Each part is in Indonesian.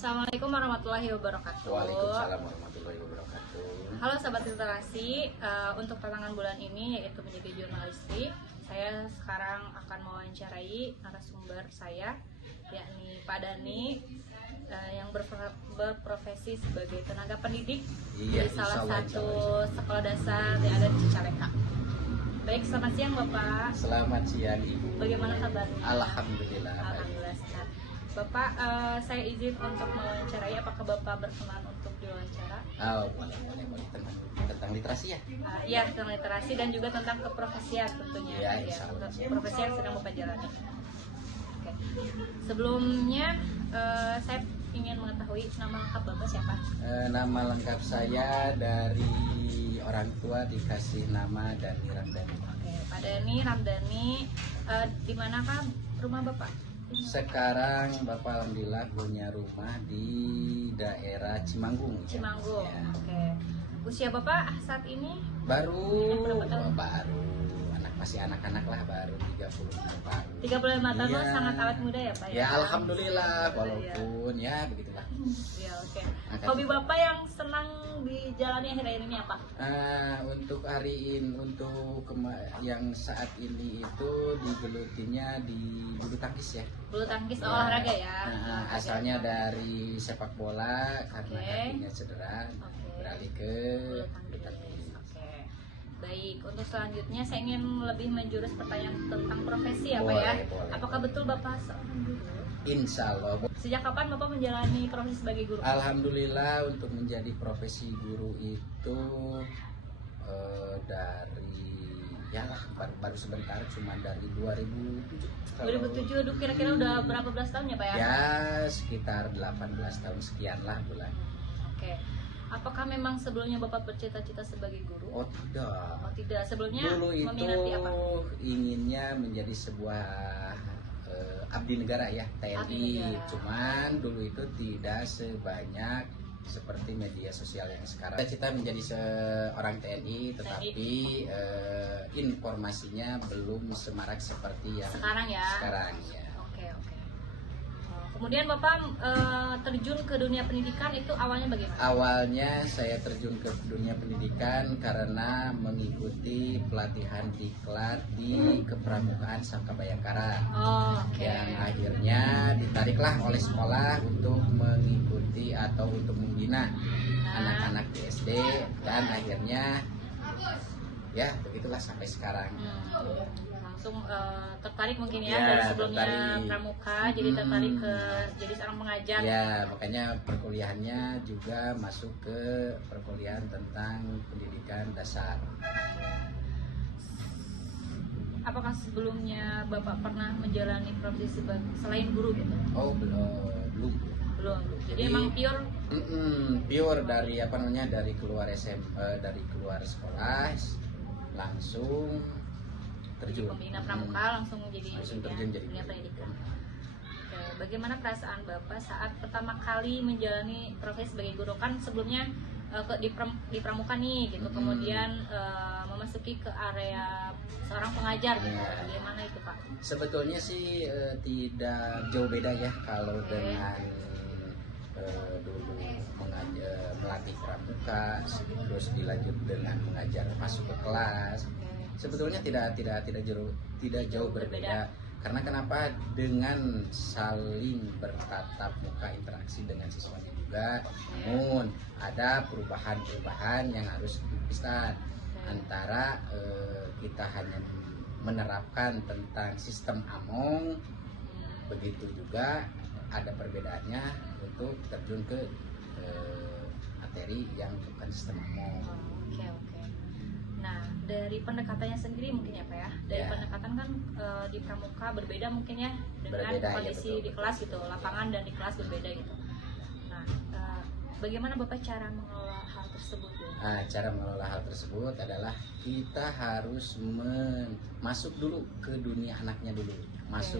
Assalamualaikum warahmatullahi wabarakatuh. Waalaikumsalam warahmatullahi wabarakatuh. Halo sahabat literasi, untuk tantangan bulan ini yaitu menjadi jurnalistik, saya sekarang akan mewawancarai narasumber saya, yakni Pak Dani, yang berprofesi sebagai tenaga pendidik di salah satu sekolah dasar yang ada di Cicalengka. Baik, selamat siang Bapak. Selamat siang Ibu. Bagaimana kabarnya? Alhamdulillah. Alhamdulillah sehat. Bapak, saya izin untuk mewawancarai. Apakah Bapak berkenan untuk diwawancara? Oh, boleh. Tentang literasi ya? Iya, tentang literasi dan juga tentang keprofesian tentunya. Ya, profesi yang sedang Bapak jalani. Oke. Sebelumnya, saya ingin mengetahui nama lengkap Bapak siapa? Nama lengkap saya dari orang tua dikasih nama Dani Ramdhani. Oke, Pak Dani Ramdhani, di manakah rumah Bapak? Sekarang Bapak alhamdulillah punya rumah di daerah Cimanggung. Cimanggung. Ya. Oke. Usia Bapak saat ini? Baru Baru. masih anak-anak lah, baru 35 tahun. 35 tahun, Ya. Sangat awet muda ya Pak ya? Ya alhamdulillah, walaupun ya begitulah. Ya, oke. Hobi Bapak yang senang dijalani akhir-akhir ini apa? Untuk hari ini, yang saat ini itu digelutinya di bulu tangkis ya. Bulu tangkis, Ya. olahraga ya? Asalnya dari sepak bola karena Oke. kakinya cedera, beralih ke Bulu bulu tangkis. tangkis. Oke. Baik, untuk selanjutnya saya ingin lebih menjurus pertanyaan tentang profesi ya Pak Boleh, ya? boleh. Apakah betul Bapak seorang guru? Insya Allah. Sejak kapan Bapak menjalani profesi sebagai guru? Alhamdulillah untuk menjadi profesi guru itu dari ya lah baru sebentar, cuma dari 2007. 2007, aduh, kira-kira udah berapa belas tahun ya Pak ya? Ya sekitar 18 tahun sekian lah bulan. Oke. Apakah memang sebelumnya Bapak bercita-cita sebagai guru? Oh tidak. Oh tidak, sebelumnya Dulu itu meminati apa? inginnya menjadi sebuah abdi negara ya, TNI. Abdi negara. Cuman dulu itu tidak sebanyak seperti media sosial yang sekarang. Cita menjadi seorang TNI, tetapi informasinya belum semarak seperti yang Sekarang ya? Sekarang ya. Oke. Kemudian Bapak terjun ke dunia pendidikan itu awalnya bagaimana? Awalnya saya terjun ke dunia pendidikan karena mengikuti pelatihan diklat di Kepramukaan Sangka Bayangkara. Oke. Yang akhirnya ditariklah oleh sekolah untuk mengikuti atau untuk membina anak-anak di SD, dan akhirnya ya begitulah sampai sekarang. Langsung tertarik mungkin ya, Ya, dari sebelumnya tertarik. pramuka jadi tertarik ke jadi seorang pengajar. Ya, makanya perkuliahannya juga masuk ke perkuliahan tentang pendidikan dasar. Apakah sebelumnya Bapak pernah menjalani profesi selain guru gitu? Oh belum. Belum. Jadi emang pure Pure dari dari keluar dari keluar sekolah langsung terjun. pembina pramuka, langsung terjun jadi dunia pendidikan. Oke, bagaimana perasaan Bapak saat pertama kali menjalani profesi sebagai guru? Kan sebelumnya di pramuka nih gitu, kemudian memasuki ke area seorang pengajar gitu. Bagaimana itu Pak? Sebetulnya sih tidak jauh beda ya kalau dengan dulu melatih pramuka, terus dilanjut dengan mengajar masuk ke kelas. Sebetulnya tidak jauh berbeda. Karena kenapa? Dengan saling bertatap muka, interaksi dengan siswanya juga. Namun ada perubahan-perubahan yang harus dipisah antara kita hanya menerapkan tentang sistem AMONG, begitu juga ada perbedaannya untuk terjun ke materi yang bukan sistem AMONG. Oke. Nah, dari pendekatannya sendiri mungkin ya Pak ya. Dari pendekatan kan di pramuka berbeda mungkin ya dengan kondisi ya, di kelas gitu, lapangan dan di kelas berbeda gitu. Nah, bagaimana Bapak cara mengelola hal tersebut? Cara mengelola hal tersebut adalah kita harus masuk dulu ke dunia anaknya dulu.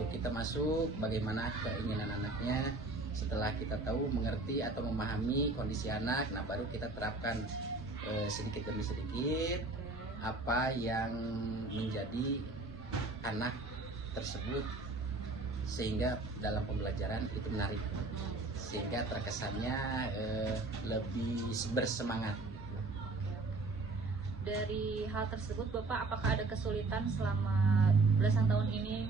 Kita masuk bagaimana keinginan anaknya. Setelah kita tahu, mengerti atau memahami kondisi anak, nah baru kita terapkan sedikit demi sedikit apa yang menjadi anak tersebut sehingga dalam pembelajaran itu menarik, sehingga terkesannya lebih bersemangat. Dari hal tersebut Bapak apakah ada kesulitan selama belasan tahun ini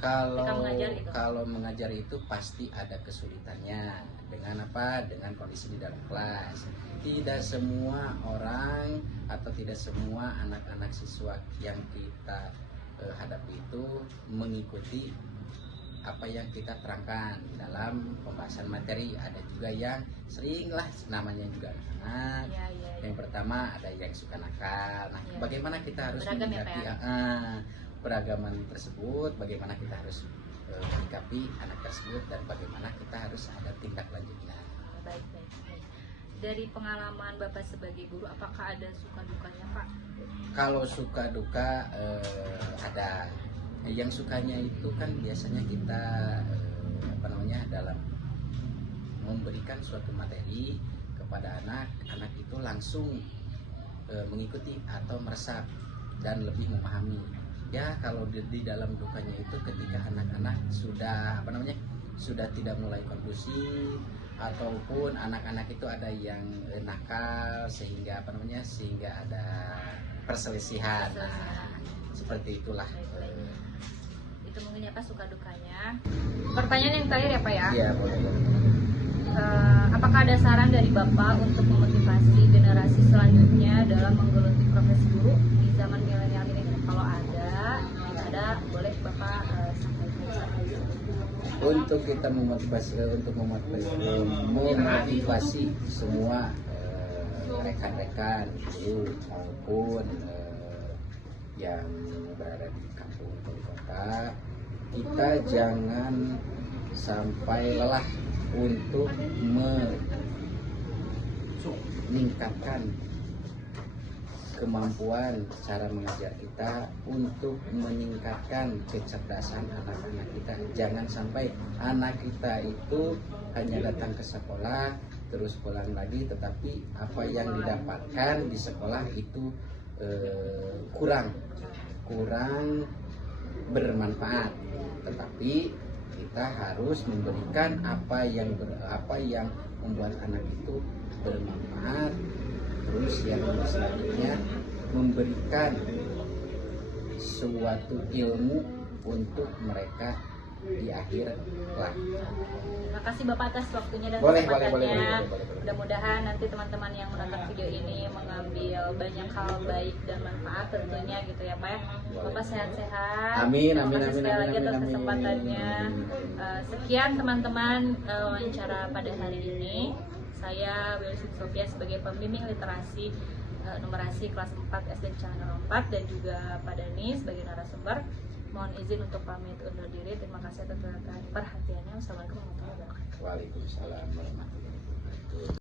ketika mengajar gitu? Kalau mengajar itu pasti ada kesulitannya. Dengan apa? Dengan kondisi di dalam kelas. Tidak semua orang atau tidak semua anak-anak siswa yang kita hadapi itu mengikuti apa yang kita terangkan dalam pembahasan materi. Ada juga yang seringlah, namanya juga anak. Yang pertama ada yang suka nakal. Nah, bagaimana kita harus menyikapi peragaman tersebut, bagaimana kita harus menyikapi anak tersebut, dan bagaimana kita harus ada tindak lanjutnya. Baik. Dari pengalaman Bapak sebagai guru, apakah ada suka dukanya Pak? Kalau suka duka ada. Yang sukanya itu kan biasanya kita dalam memberikan suatu materi kepada anak itu langsung mengikuti atau meresap dan lebih memahami. Ya, kalau di dalam dukanya itu ketika anak-anak sudah tidak mulai konklusi, ataupun anak-anak itu ada yang nakal sehingga sehingga ada perselisihan. Nah, seperti itulah. Itu mungkin ya Pak suka dukanya. Pertanyaan yang terakhir ya Pak ya. Iya, boleh. Apakah ada saran dari Bapak untuk memotivasi generasi selanjutnya dalam menggeluti profesi guru di zaman milenial ini? Kalau ada, jika ada, boleh Bapak sampaikan. Untuk kita memotivasi semua rekan-rekan guru maupun yang berada di kampung atau di kota, kita jangan sampai lelah untuk meningkatkan kemampuan cara mengajar kita, untuk meningkatkan kecerdasan anak-anak kita. Jangan sampai anak kita itu hanya datang ke sekolah terus pulang lagi, tetapi apa yang didapatkan di sekolah itu kurang bermanfaat. Tetapi kita harus memberikan apa yang membuat anak itu bermanfaat. Terus yang selanjutnya memberikan suatu ilmu untuk mereka di akhir kelak. Terima kasih Bapak atas waktunya dan Boleh. Mudah-mudahan nanti teman-teman yang menonton video ini mengambil banyak hal baik dan manfaat tentunya gitu ya Pak ya. Bapak sehat-sehat. Amin. Terima kasih sekali lagi atas kesempatannya. Sekian teman-teman wawancara pada hari ini. Saya Wilson Sofia sebagai pembimbing literasi numerasi kelas 4 SD Canggung 4 dan juga Pak Dani sebagai narasumber. Mohon izin untuk pamit undur diri. Terima kasih atas perhatiannya. Wassalamualaikum warahmatullahi wabarakatuh. Waalaikumsalam warahmatullahi wabarakatuh.